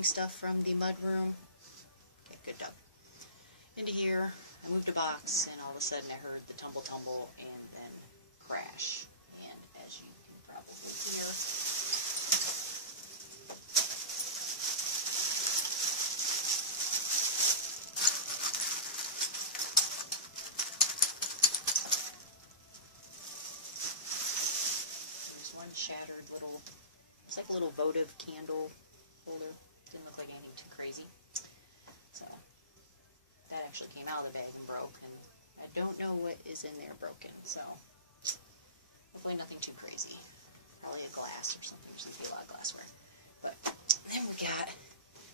moving stuff from the mud room. Okay, good dog. Into here. I moved a box, and all of a sudden I heard the tumble and then crash. And as you can probably hear, there's one shattered little, it's like a little votive candle holder. Didn't look like anything too crazy. So that actually came out of the bag and broke, and I don't know what is in there broken, so hopefully nothing too crazy. Probably a glass or something. There's a lot of glassware. But then we got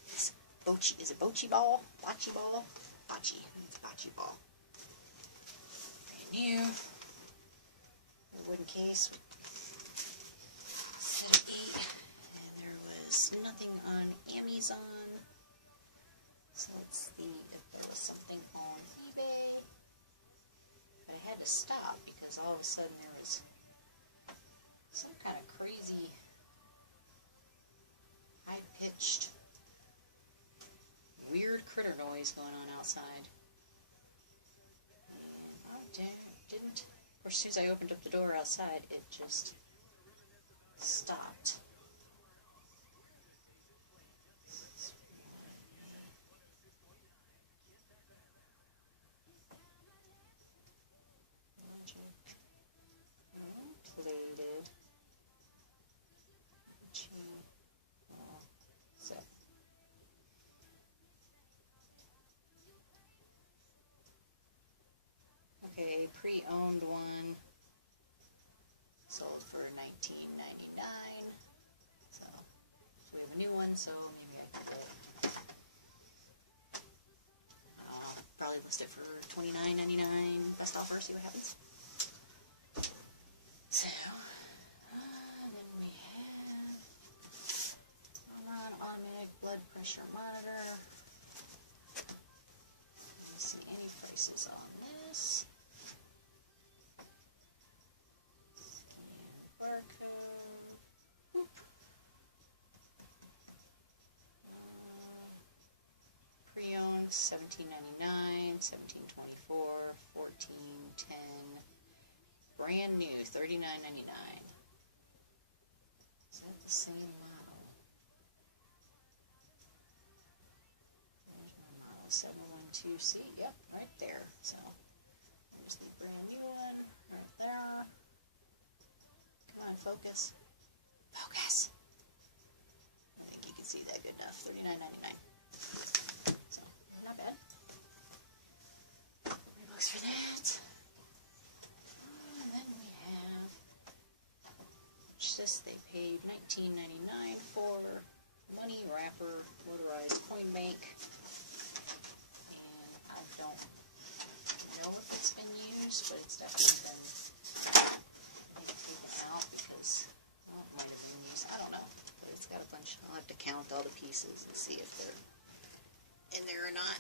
this bocce. Is it bocce ball? Bocce ball? Bocce. It's bocce ball. Brand new. A wooden case. Set of 8. And there was nothing on Amazon. So let's see if there was something on eBay. But I had to stop because all of a sudden there was some kind of crazy, high-pitched, weird critter noise going on outside. And I didn't. Of course, as soon as I opened up the door outside, it just stopped. Okay, pre-owned one, sold for $19.99. So we have a new one, so maybe I can get it. Probably list it for $29.99. Best offer. See what happens. So then we have automatic blood pressure monitor. Let's see any prices on this. Pre-owned $17.99, $17.24, $14.10. Brand new $39.99. Is that the same model? There's my model 712C. Yep, right there. So here's the brand new one right there. Come on, focus. Focus. I think you can see that good enough. $39.99. So, not bad. $3 for that. And then we have this. They paid $19.99 for money wrapper motorized coin bank. And I don't know if it's been used, but it's definitely been taken out because, well, it might have been used. I don't know. But it's got a bunch. I'll have to count all the pieces and see if they're in there or not.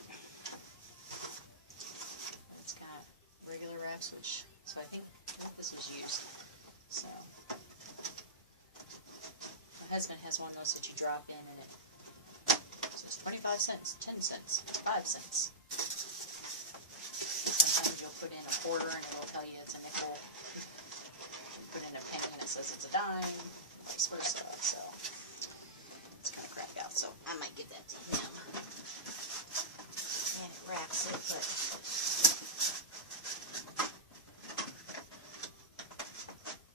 It's got regular wraps, which, so I think this was used. So my husband has one of those that you drop in and it says 25 cents, 10 cents, 5 cents. Sometimes you'll put in a quarter and it'll tell you it's a nickel. You put in a penny and it says it's a dime, vice versa. So it's kind of crapped out. So I might give that to him. And it wraps it, but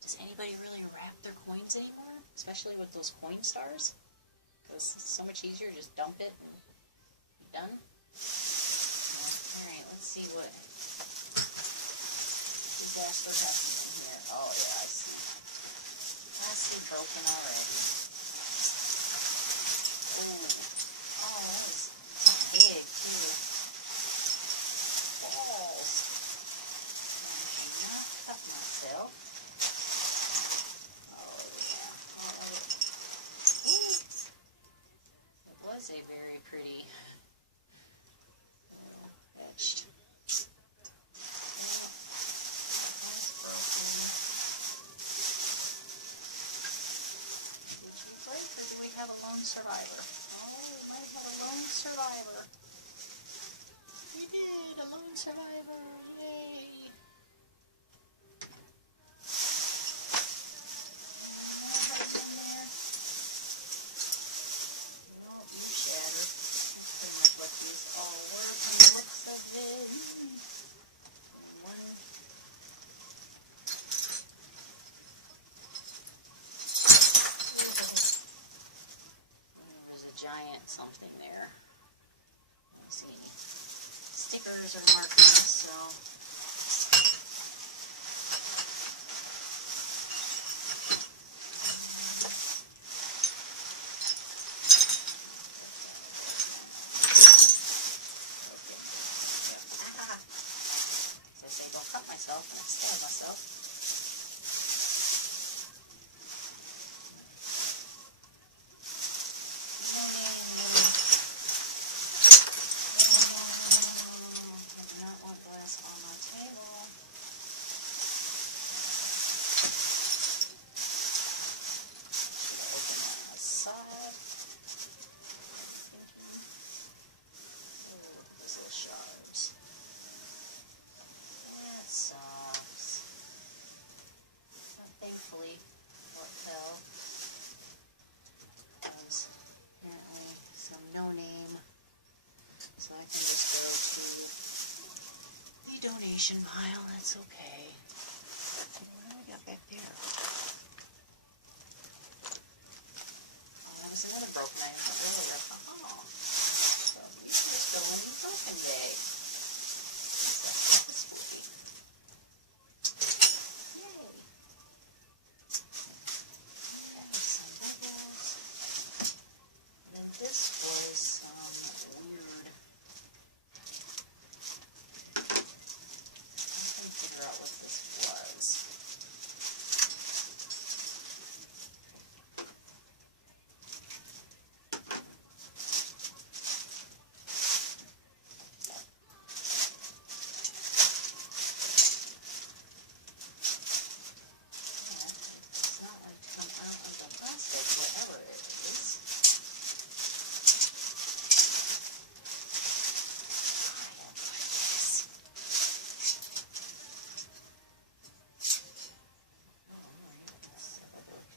does anybody really wrap their coins anymore? Especially with those coin stars? Because it's so much easier to just dump it and be done. Alright, let's see what disaster has in here. Oh yeah, I see broken already. Ooh. Oh, that is big too. Balls. I did not cut myself. Oh yeah. It was a very pretty etched. Did you break or do we have a lone survivor? Oh, stars are marked, so. As I say, don't cut myself, and I'm stabbing myself. Thankfully, what fell was apparently some no name, so I can just go to the donation pile. That's okay. What do we got back there? Oh, that was another broke knife earlier. Oh, so you just go in the broken day. This way. Yay! That was some bubbles. And then this was some weird. I couldn't figure out what this was. It's not like come out of the plastic, whatever it is.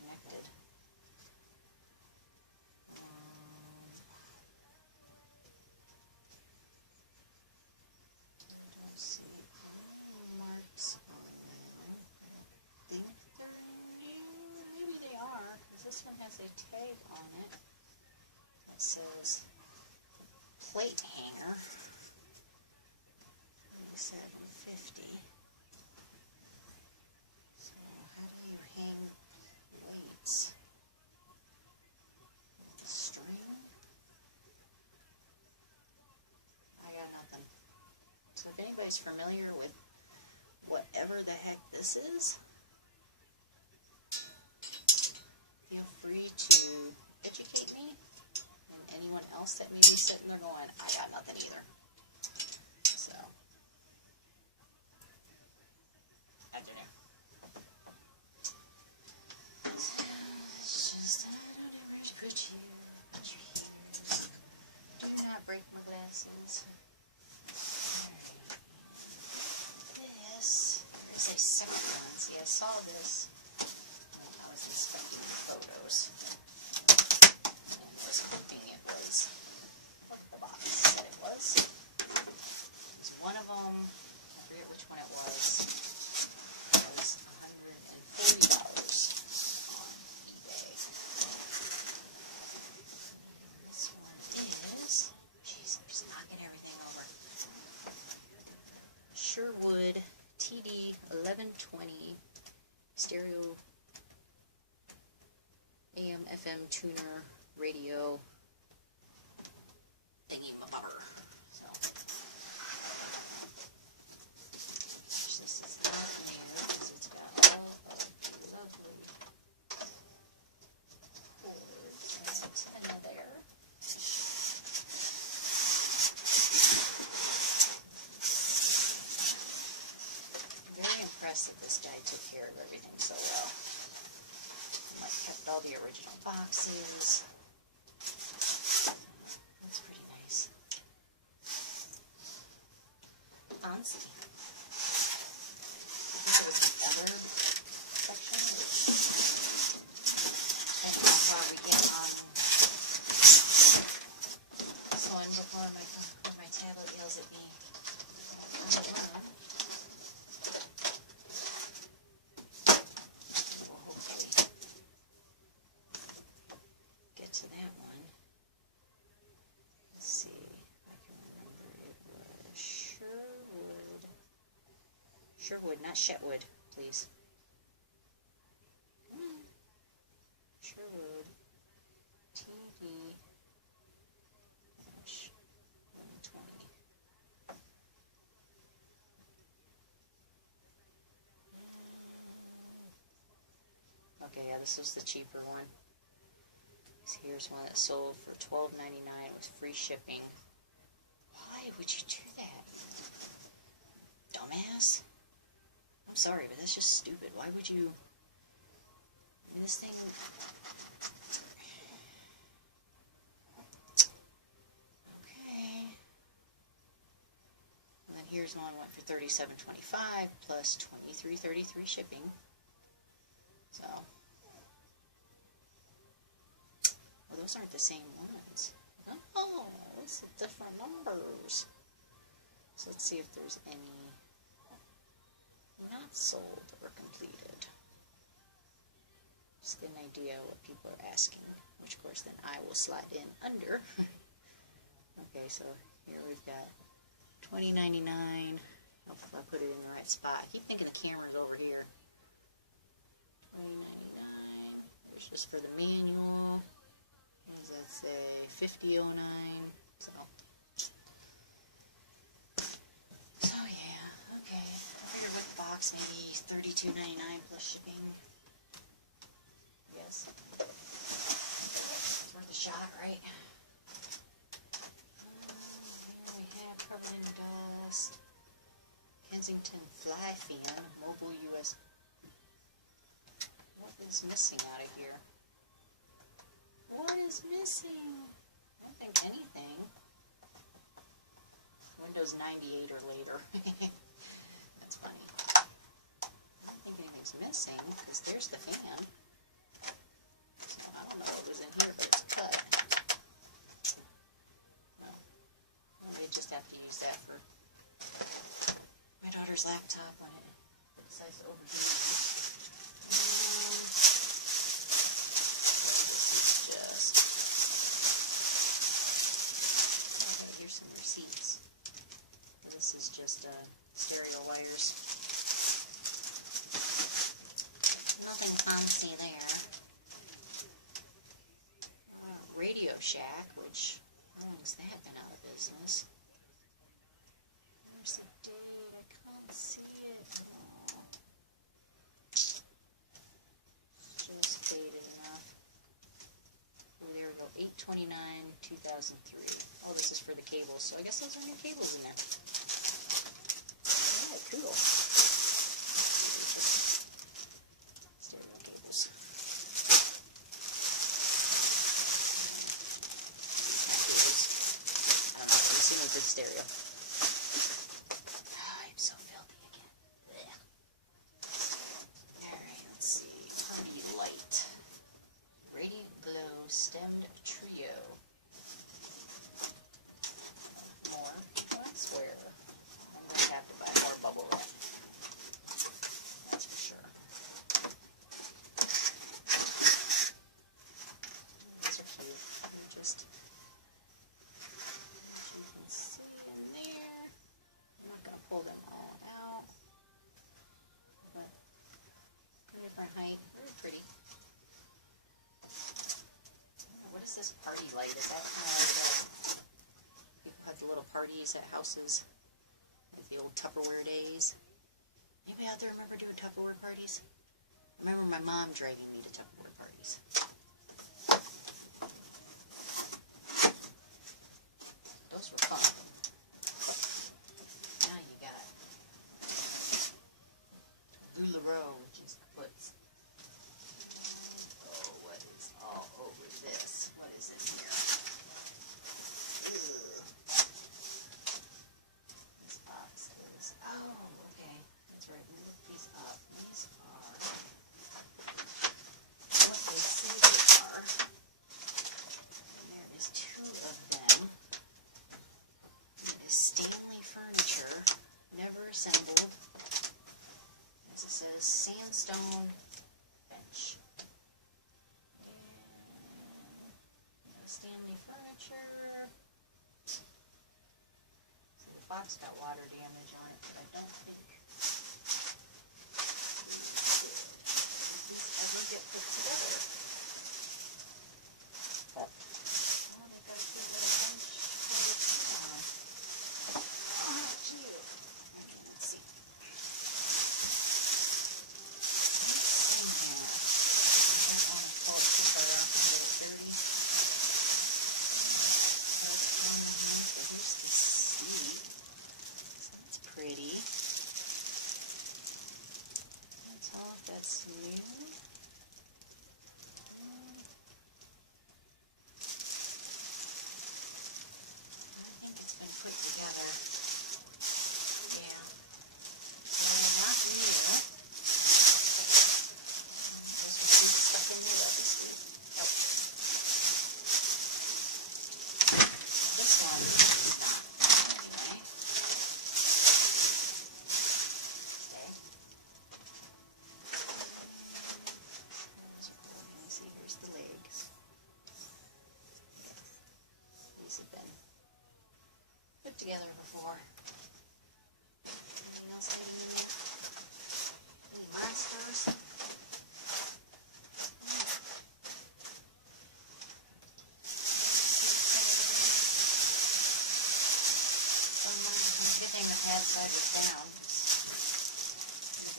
Connected. Don't see marks on there. Think they're new. Maybe they are, because this one has a tag on it that says plate hanger. 37.50. So how do you hang weights? String? I got nothing. So if anybody's familiar with whatever the heck this is, feel free to educate me, and anyone else that may be sitting there going, I got nothing either. So, afternoon. It's just, I don't know where to put you. Do not break my glasses. This is a second one. See, I saw this when I was inspecting the photos. And I was hoping it was what the box said it was. It was one of them. I forget which one it was. It was $140 on eBay. This one is, jeez, I'm just knocking everything over. Sherwood TD 1120 stereo AM FM tuner radio thingy mabobber. So this is not new because it's got all of the lovely cords and antenna there. I'm very impressed that this guy took care of everything so well. Like kept all the original boxes. That's pretty nice. Fancy. I think it was the other section. And how far we get on this one before my tablet yells at me. We'll hopefully get to that one. Let's see if I can remember. It was Sherwood. Sherwood, not Shetwood, please. Come on. Sherwood. TD. 120. Okay, yeah, this was the cheaper one. Here's one that sold for $12.99 with free shipping. Why would you do that? Dumbass. I'm sorry, but that's just stupid. Why would you... I mean, this thing... Okay. And then here's one went for $37.25 plus $23.33 shipping. So... Well, those aren't the same ones. Oh, it's different numbers. So let's see if there's any not sold or completed. Just get an idea what people are asking, which of course then I will slide in under. Okay, so here we've got $20.99. Hopefully I put it in the right spot. I keep thinking the camera's over here. $20.99. There's just for the manual. What does that say? $50.09. So yeah, okay. Figured with the box maybe $32.99 plus shipping. Yes. It's worth a shot, right? Here we have Covered in Dust. Kensington Fly Fan, mobile US. What is missing out of here? What is missing? I don't think anything. Windows 98 or later. That's funny. I don't think anything's missing, because there's the fan. So I don't know what was in here, but it's cut. Well, they just have to use that for my daughter's laptop when it decides to overheat. Here's some receipts. This is just stereo wires. Nothing fancy there. Radio Shack, which, how long has that been out of business? Where's the date? I can't see it. Oh. Just dated enough. Oh, there we go. 8/29/2003. Oh, this is for the cables, so I guess those are new cables in there. Oh, cool. Stereo cables. Let's see a good stereo. Oh, I'm so filthy again. Blech. Alright, let's see. Party Light. Radiant Glow Stemmed Trio. More. Well, I swear. I'm going to have to buy more bubble wrap. That's for sure. These are cute. They're just, you can see in there. I'm not going to pull them all out. But different height. Very pretty. What is this party light? Is that kind of like people had the little parties at houses, like the old Tupperware days? Anybody out there remember doing Tupperware parties? I remember my mom dragging me to Tupperware parties. Those were fun. Now you got Rouleau, which is kaputz. Oh, what is all over this? What is it here? Ugh. This box is, oh, okay. That's right. Let me look these up. These are what they say they are. And there is two of them. It is Stanley Furniture, never assembled. As it says, sandstone bench. Stanley Furniture. So the box got water damage on it, but I don't think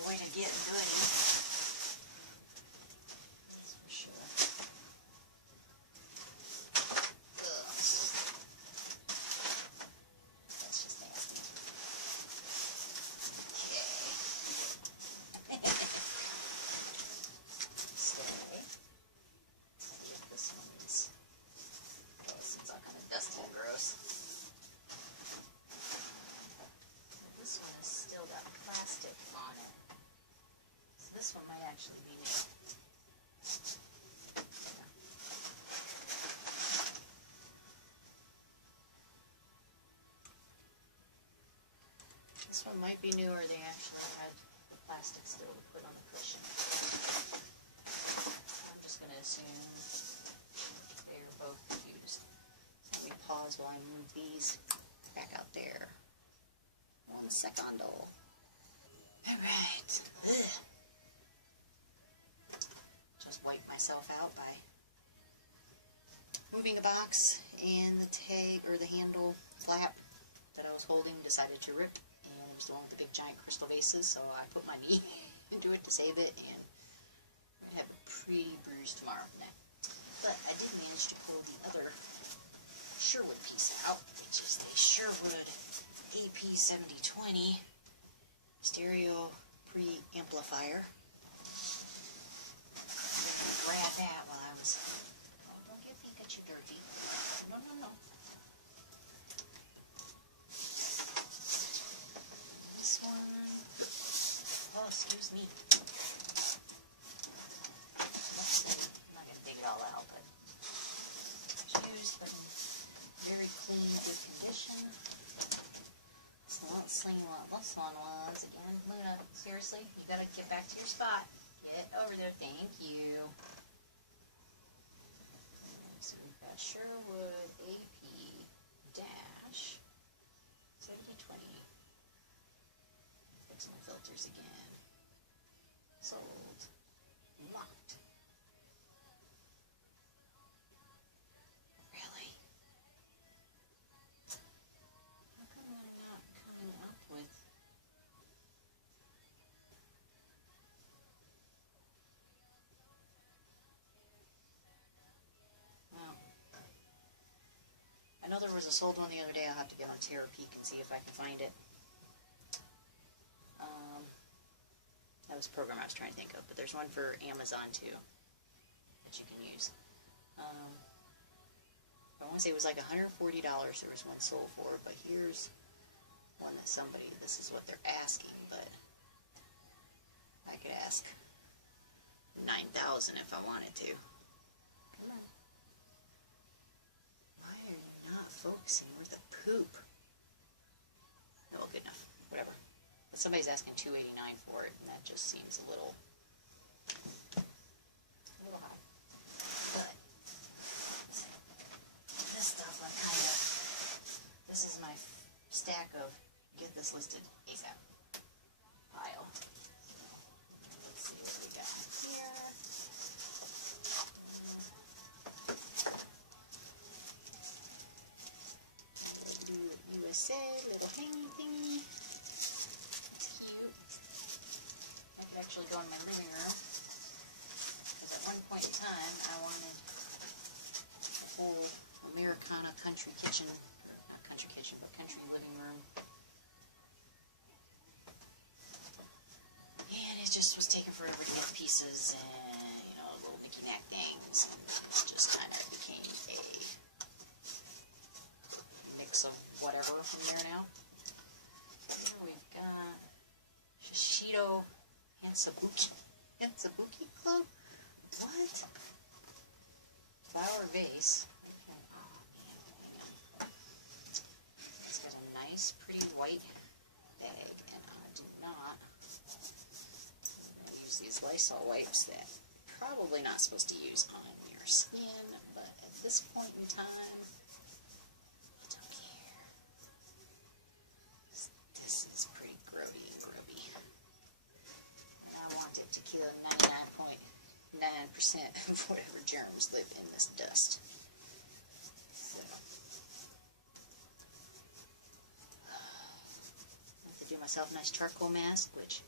avoided getting dirty. That's for sure. Ugh. That's just nasty. Okay. Stay. This one is gross. It's all kind of dusty and gross. This one has still got plastic on it. So this one might actually be new. This one might be newer. They actually had the plastic still to put on the cushion. I'm just going to assume they're both used. Let me pause while I move these back out there. 1 secondo. Alright. Just wipe myself out by moving a box, and the tag or the handle flap that I was holding decided to rip, and it was the one with the big giant crystal vases, so I put my knee into it to save it, and I'm going to have a pretty bruise tomorrow. But I did manage to pull the other Sherwood piece out, which is the Sherwood AP7020 stereo preamplifier. Grab that while I was... Oh, don't get Pikachu dirty. No, no, no. This one... Oh, excuse me. Let's see. I'm not going to dig it all out, but... It's used, but in very clean, good condition. It's not sling one. This one was, again, Luna, seriously, you gotta get back to your spot. Get over there, thank you. So we've got Sherwood AP-7020. Fix my filters again. Sold. Locked. Really? How come I'm not coming up with... I know there was a sold one the other day. I'll have to get on Terapeak and see if I can find it. That was a program I was trying to think of, but there's one for Amazon too that you can use. I want to say it was like $140 there was one sold for, but here's one that somebody, this is what they're asking, but I could ask $9,000 if I wanted to. Come on. Why are you not focusing with the poop? No, good enough. Whatever. But somebody's asking $289 for it, and that just seems a little high. But this stuff, I kind of, this is my stack of get this listed ASAP pile. So, let's see what we got here. USA little hanging thingy. It's cute. I could actually go in my living room, because at one point in time I wanted a whole Americana country kitchen, not country kitchen, but country living room. And it just was taking forever to get pieces and, you know, little knicky-knack things. It just kind of became a mix of whatever from there now. Here we've got Shishido Hansabuki Club. What? Flower vase. It's got a nice, pretty white bag, and I do not use these Lysol wipes that I'm probably not supposed to use on your skin, but at this point in time, I don't care. This is pretty grubby and grubby. And I want it to kill 99.9% of whatever germs live in this dust. So, I have to do myself a nice charcoal mask, which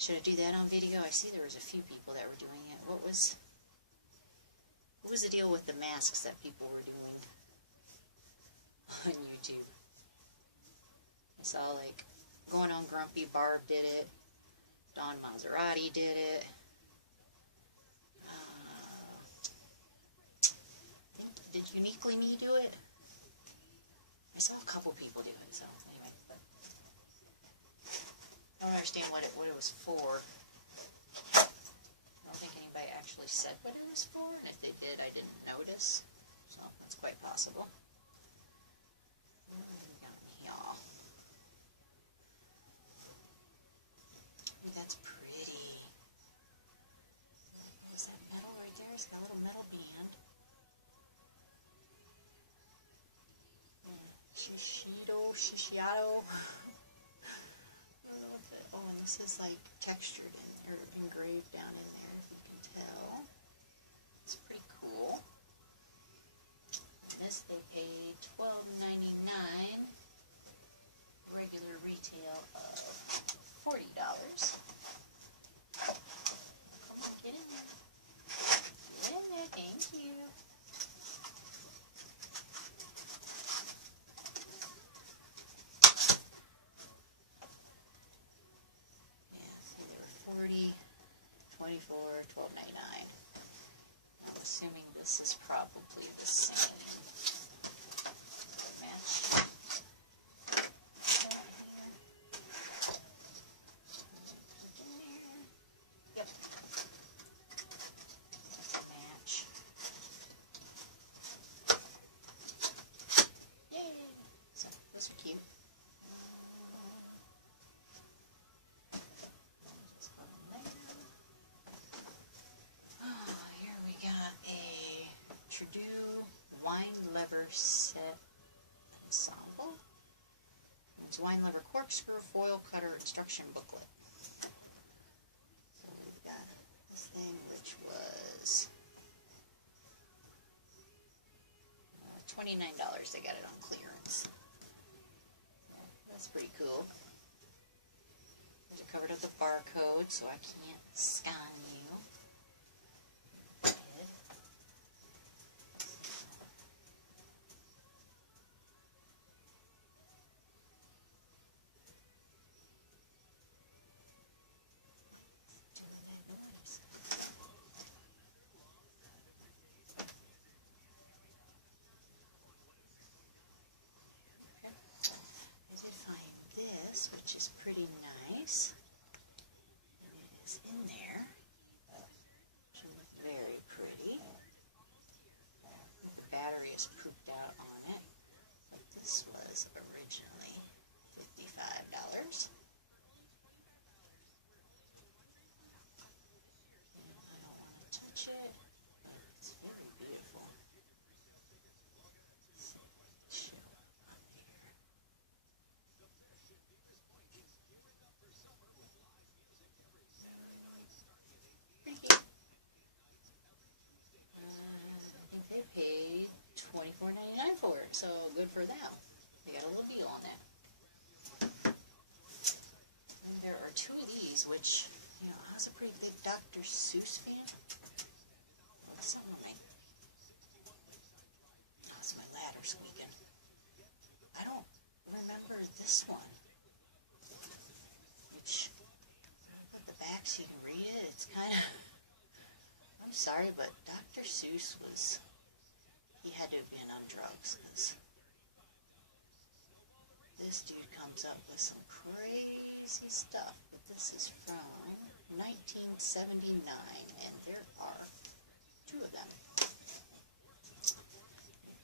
Should I do that on video? I see there was a few people that were doing it. What was the deal with the masks that people were doing on YouTube? I saw like Going on Grumpy, Barb did it. Don Maserati did it. Did Uniquely Me do it? I saw a couple people do it, so anyway. But I don't understand what it was for. I don't think anybody actually said what it was for, and if they did, I didn't notice. So that's quite possible. What do we got here? Ooh, that's pretty. Is that metal right there? It's got a little metal band. Shishiado. Oh, and this is like textured or engraved down in there, if you can tell. It's pretty cool. This they paid $12.99. Regular retail of $40. Come on, get in there. Get in there, thank you. $24, $12.99. I'm assuming this is probably the same. Match. Yep. Match. Yay! So, those are cute. Wine lever set ensemble. It's wine lever corkscrew foil cutter instruction booklet. So we've got this thing, which was $29. They got it on clearance. That's pretty cool. There's a covered up the barcode, so I can't scan you. Which is pretty nice. It is in there. Should look very pretty. The battery is pooped out on it. But this was originally $55. I don't want to touch it. It's very beautiful. Paid $24.99 for it, so good for them. They got a little deal on that. And there are two of these, which, you know, I was a pretty big Dr. Seuss fan. What's that one? That's my ladder squeaking. I don't remember this one. Which, at the back so you can read it, it's kind of... I'm sorry, but Dr. Seuss was... He had to have been on drugs, because this dude comes up with some crazy stuff. But this is from 1979, and there are two of them.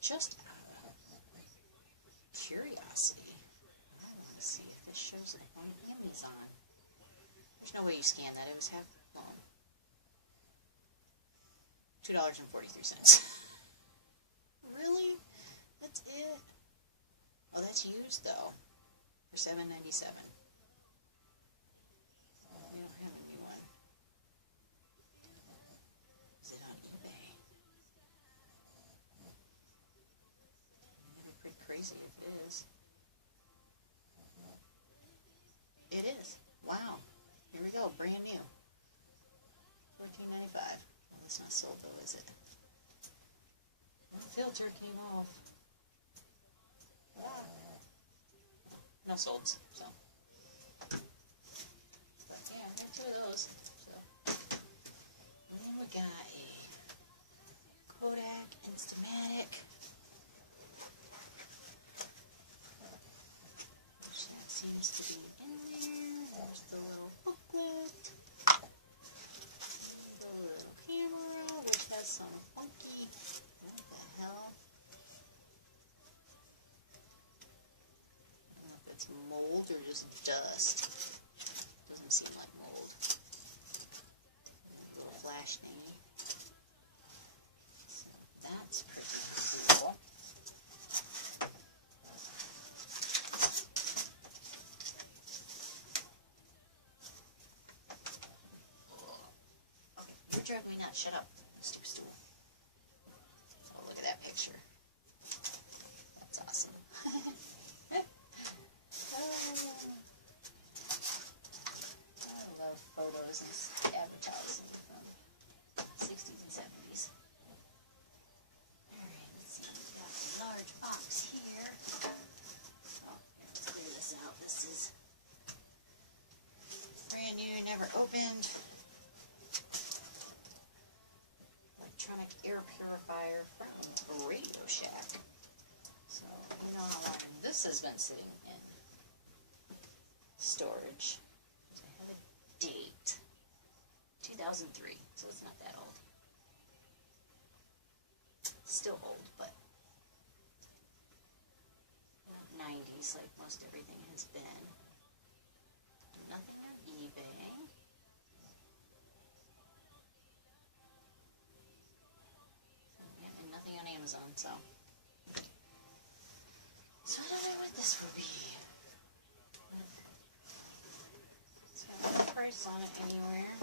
Just out of curiosity, I want to see if this shows up on Amazon. There's no way you scan that. It was half $2.43. Really? That's it? Oh, that's used though. For $7.97. We don't have a new one. Is it on eBay? It'd be pretty crazy if it is. It is. Wow. Here we go. Brand is it? The filter came off. No solds, so. But yeah, I got 2 of those. So. And then we got a Kodak Instamatic. That seems to be in there. There's the little booklet. The little camera, which has some funky. What the hell? I don't know if it's mold or just dust. Doesn't seem like mold. A little flash thingy. So that's pretty cool. Okay, you're driving me nuts. Shut up, stupid stool. Oh, look at that picture. That's awesome. I love photos and advertising from 60s and 70s. Alright, let's see. We've got a large box here. Oh, let's clear this out. This is brand new, never opened. Electronic air purifier from Radio Shack. So, you know how long this has been sitting in storage. I have a date. 2003, so it's not that old. Still old, but not 90s like most everything has been. Nothing on eBay. Yeah, and nothing on Amazon, so. So I don't know what this will be. It's got no price on it anywhere.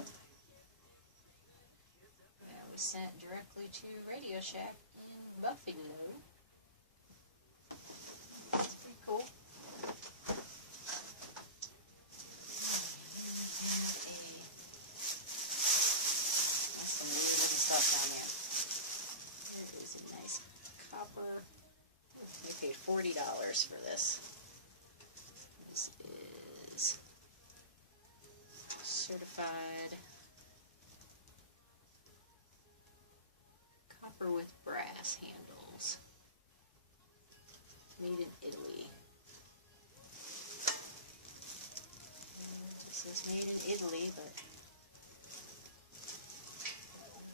Yeah, we sent directly to Radio Shack in Buffalo. That's pretty cool. That's some weird looking stuff down there. There is a nice copper. We paid $40 for this. This is certified copper with brass handles. Made in Italy. This is made in Italy, but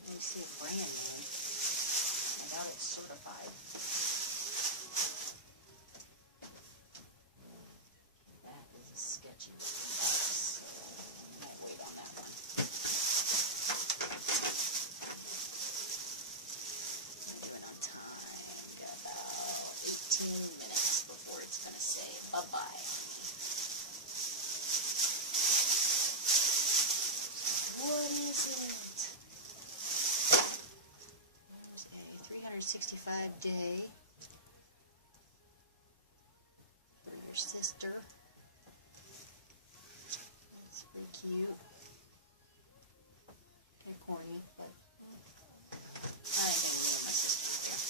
I see a brand name. I doubt it's certified. That is a sketchy box, so I might wait on that one. We're doing on time. We've got about 18 minutes before it's going to say bye-bye. What is it? There's a 365-day for your sister. It's pretty cute. Kind of corny, but I ain't gonna leave my sister here.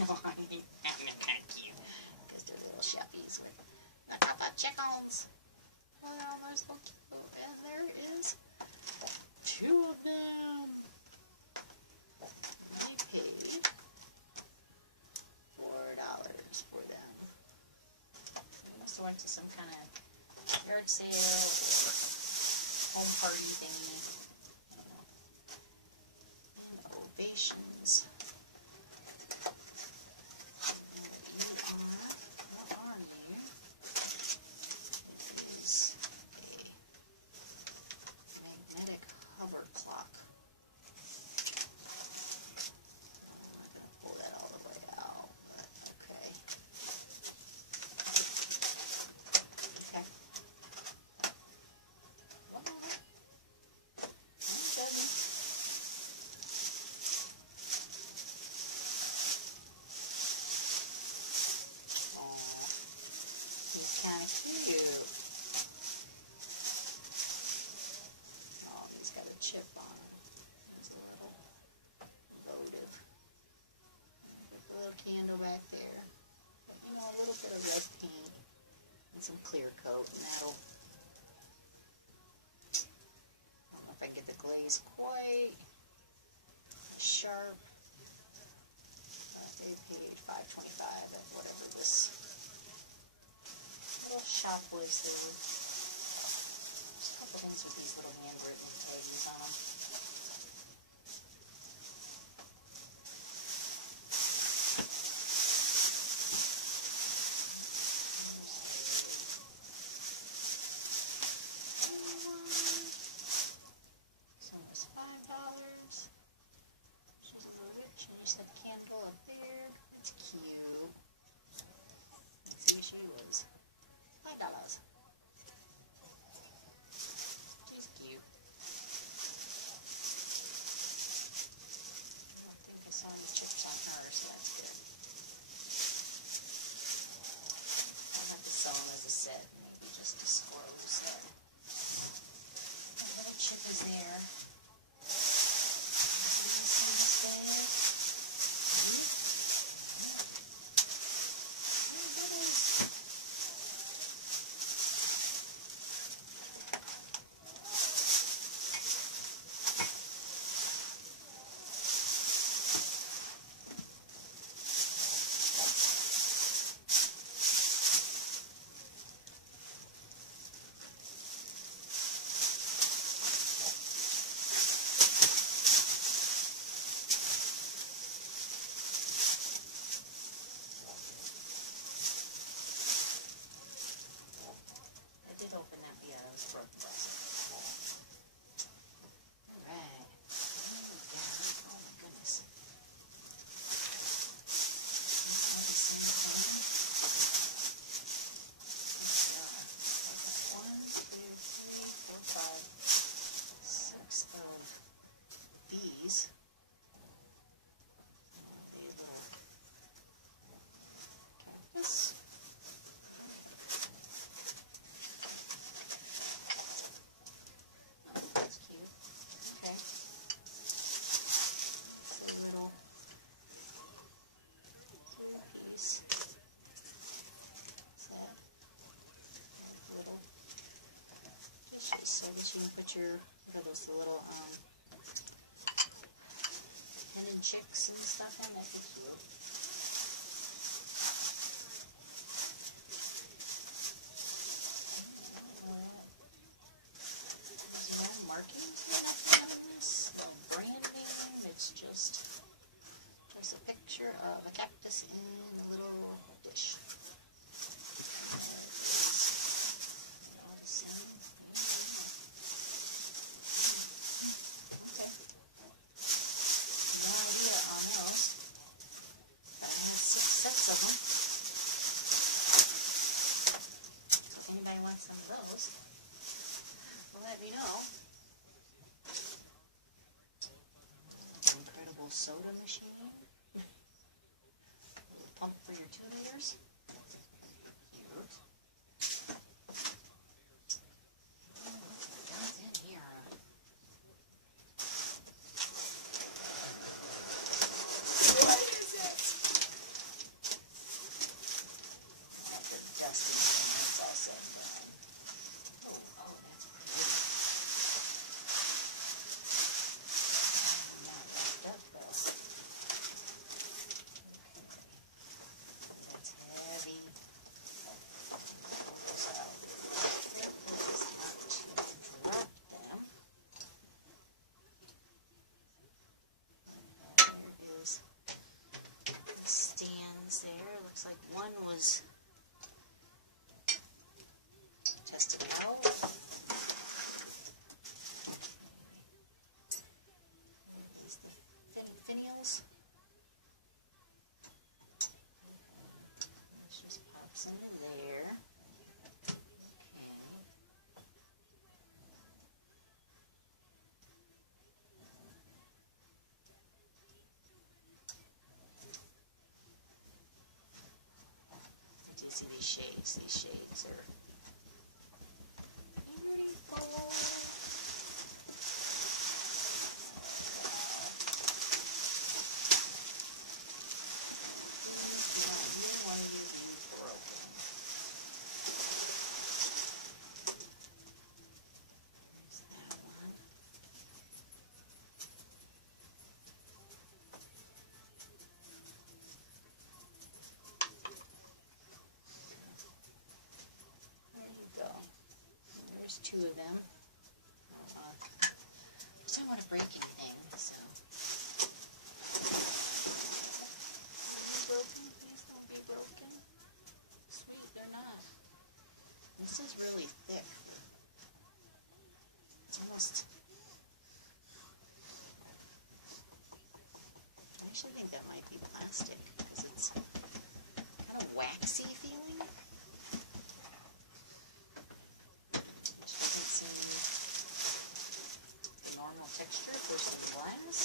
No, I mean, they're kind of cute because they're little shappies with not about check-ons. Well, they're almost so cute, and there is 2 of them. I paid $4 for them. I must have went to some kind of yard sale or home party thingy. I don't know. And ovations. What are you? It is a magnetic hover clock. I'm not going to pull that all the way out, but okay. Okay. Come on. I'm judging. Aw, he's kind of cute. Oh coat, and that'll, I don't know if I can get the glaze quite sharp. Page 525 of whatever this little shop was. There's a couple things with these little handwritten tags on them. So it was $5. She's a little rich, and just had the candle up there. It's cute. Let's see what she was. $5. She's cute. I don't think I saw any chips on her, so that's good. I'll have to sell them as a set, maybe just disclose that the little chip is there. Open that, yeah, that was broke present. Alright. Oh my goodness. One, two, three, four, five, 6 of these. These little cactus. That's cute. Okay. It's a little piece. What's that? Little dishes. So I guess you can put your, what are those, the little hidden chicks and stuff in. That'd be cute. It's just a picture of a cactus in a little dish. All the same. Okay. One idea on those. I have 6 sets of them. If anybody wants some of those, let me know. Incredible soda machine. Pump for your 2 liters. Cute. What's in here? What is it? That's dusty. That's also done. Oh, that's pretty. Not wrapped up though. That's heavy. So, careful just not to drop them. There is the stands there. Looks like one was tested out. Here's the finials. This just pops into there. Okay. I do see these shades. These shades are beautiful. Why you broken? 2 of them. Just don't want to break anything, so. Broken? Please don't be broken. Sweet, they're not. This is really thick. It's almost. I actually think that might be plastic because it's kind of waxy feeling. It's a normal texture for some glass.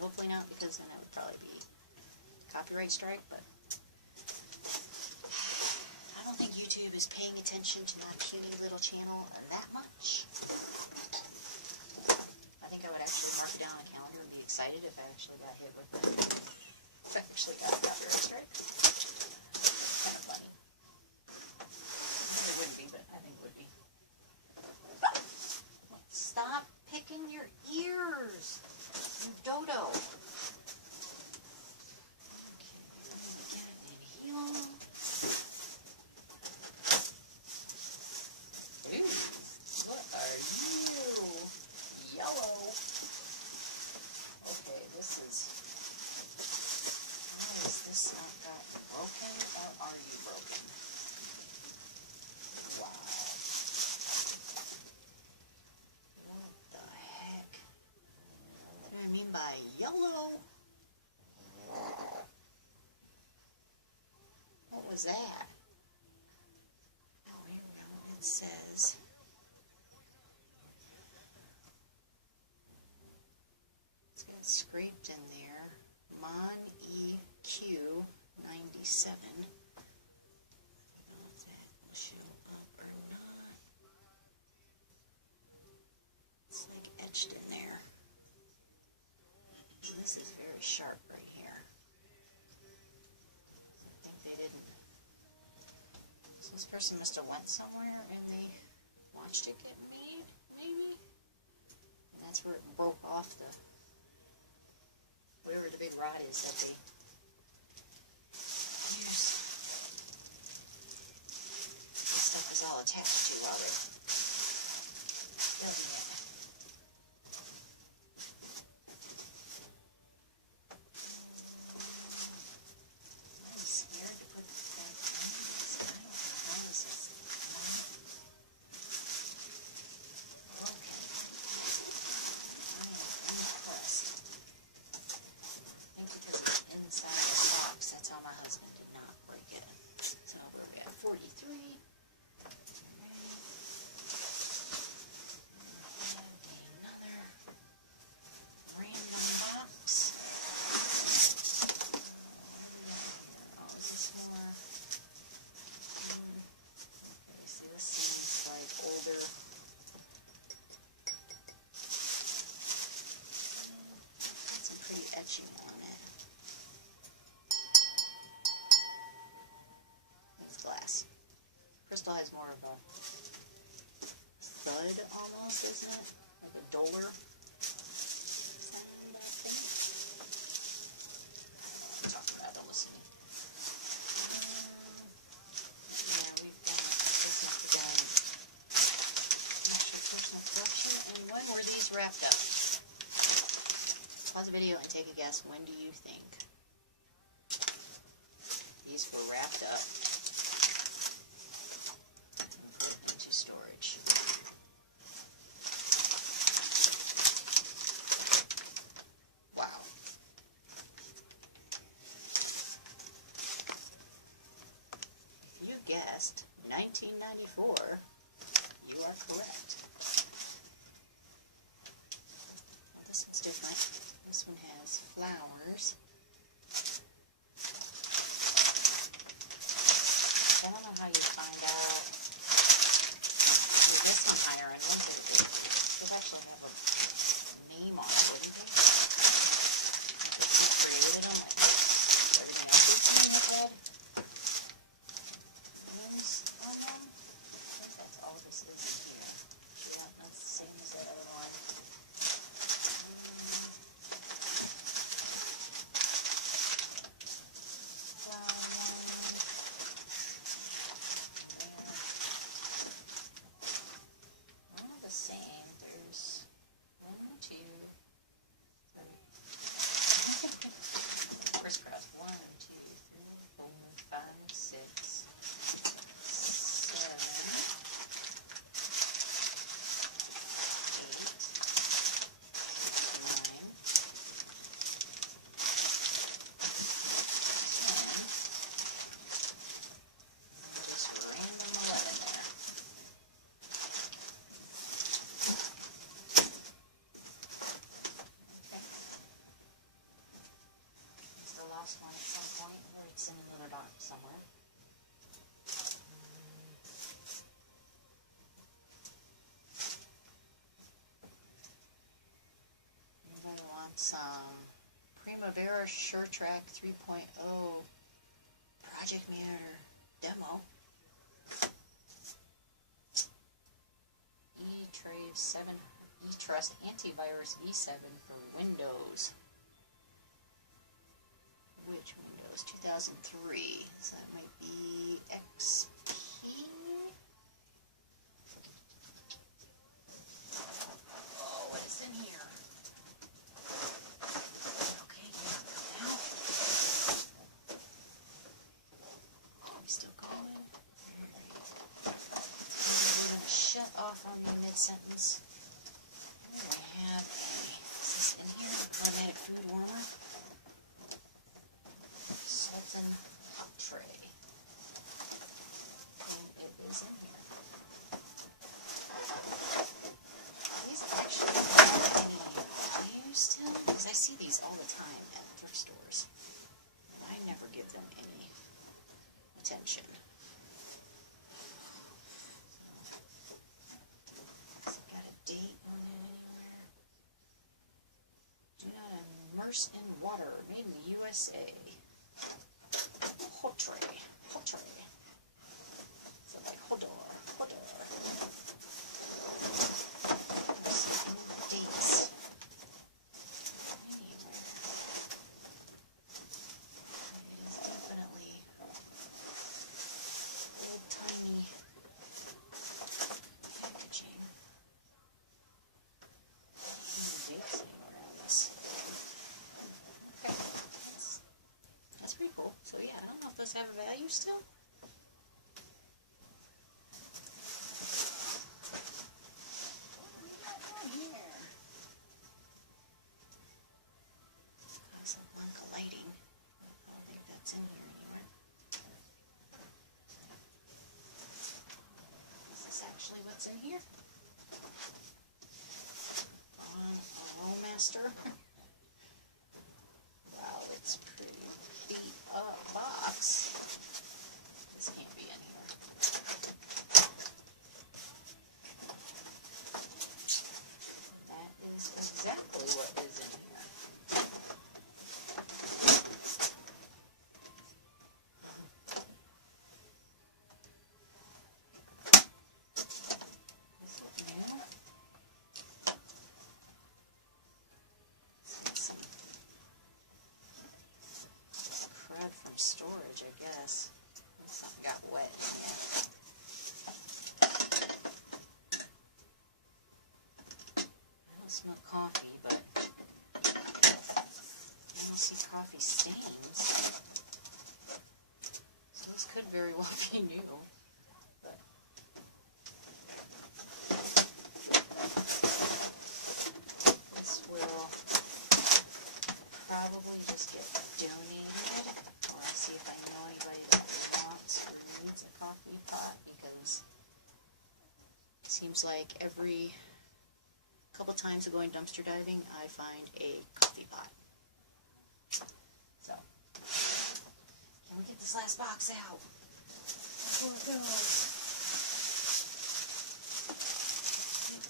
Hopefully not, because then it would probably be copyright strike, but I don't think YouTube is paying attention to my puny little channel that much. I think I would actually mark it down on the calendar and be excited if I actually got hit with it. If I actually got a copyright strike. Kind of funny. It wouldn't be, but I think it would be. Stop picking your ears! Dodo. Okay, I'm gonna get it in here. Ooh, what are you? Yellow. Okay, this is. How is this not got broken, or are you broken? Wow. What the heck? What do I mean by yellow? What was that? Oh, here we go. It says it's got scraped in there. Mon EQ 97. I don't know if that will show up or not. It's like etched in there. This is very sharp right here. I think they didn't. So this person must have went somewhere and they watched it get made, maybe? And that's where it broke off the, whatever the big rod is that they use. This stuff is all attached to while they're building it. That's how my husband did not break it. So we're at 43. Another random box. Oh, is this more? Okay, so this is like older. Some pretty etching on it. Crystal has more of a thud almost, isn't it? Like a duller sound, I think. Talk about it, listen. Yeah, we've got actual personal collection. And when were these wrapped up? Pause the video and take a guess. When do you think these were wrapped up? Storage. Wow. You guessed 1994. You are correct. Well, this one's different. This one has flowers. some Primavera SureTrack 3.0 Project Manager demo. eTrust Antivirus E7 for Windows. Which Windows? 2003. So that might be XP. Oh, what is in here? Okay, yeah, now. Are we still going? I'm gonna shut off on me mid-sentence. I have is this in here? Automatic food warmer. Sultan hot tray. And it is in here. These actually have any value still? Because I see these all the time at thrift stores. I never give them any attention. Has it got a date on it anywhere? Do not immerse in water. Made in the USA. Hot tray. Hot tray. So like hodor. Hodor. Dates anywhere. It is definitely old tiny packaging. No dates anywhere on this. Okay, that's pretty cool. So yeah, I don't know if those have a value still. Here. Casablanca lighting. I don't think that's in here anywhere. Is this actually what's in here? Master. Wow, it's pretty beat up box. This can't be in here. That is exactly what is in here. This is new. Crud from storage, I guess. Something got wet. I don't smell coffee, but I don't see coffee stains. So this could very well be new. But this will probably just get donated, or I'll see if I know anybody that wants or needs a coffee pot, because it seems like every couple times of going dumpster diving, I find a coffee pot. So, can we get this last box out before it goes?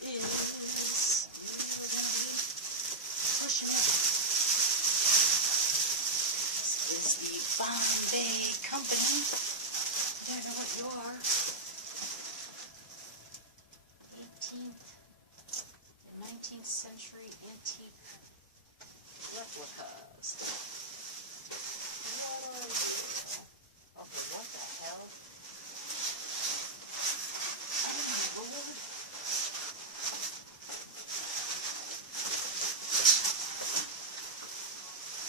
It is pushing it. This is the Bombay Company. I don't know what you are. 18th, 19th century antique replicas. What are these? Oh, what the hell? Oh my lord.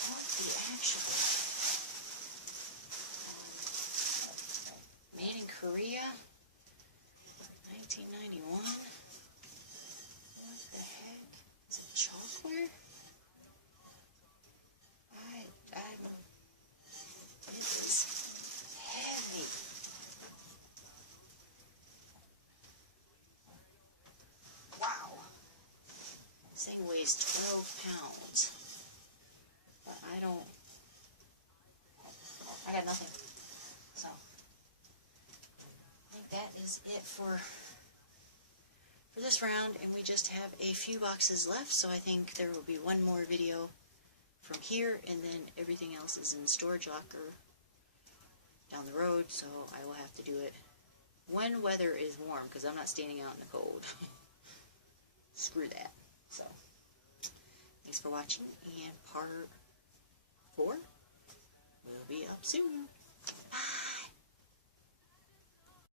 What the actual? Made in Korea, 1991. What the heck? Is it chalkware? It is heavy. Wow. This thing weighs 12 pounds. But I got nothing. So, I think that is it for for this round, and we just have a few boxes left, so I think there will be one more video from here, and then everything else is in the storage locker down the road, so I will have to do it when weather is warm, because I'm not standing out in the cold. Screw that. So, thanks for watching, and part 4 will be up soon.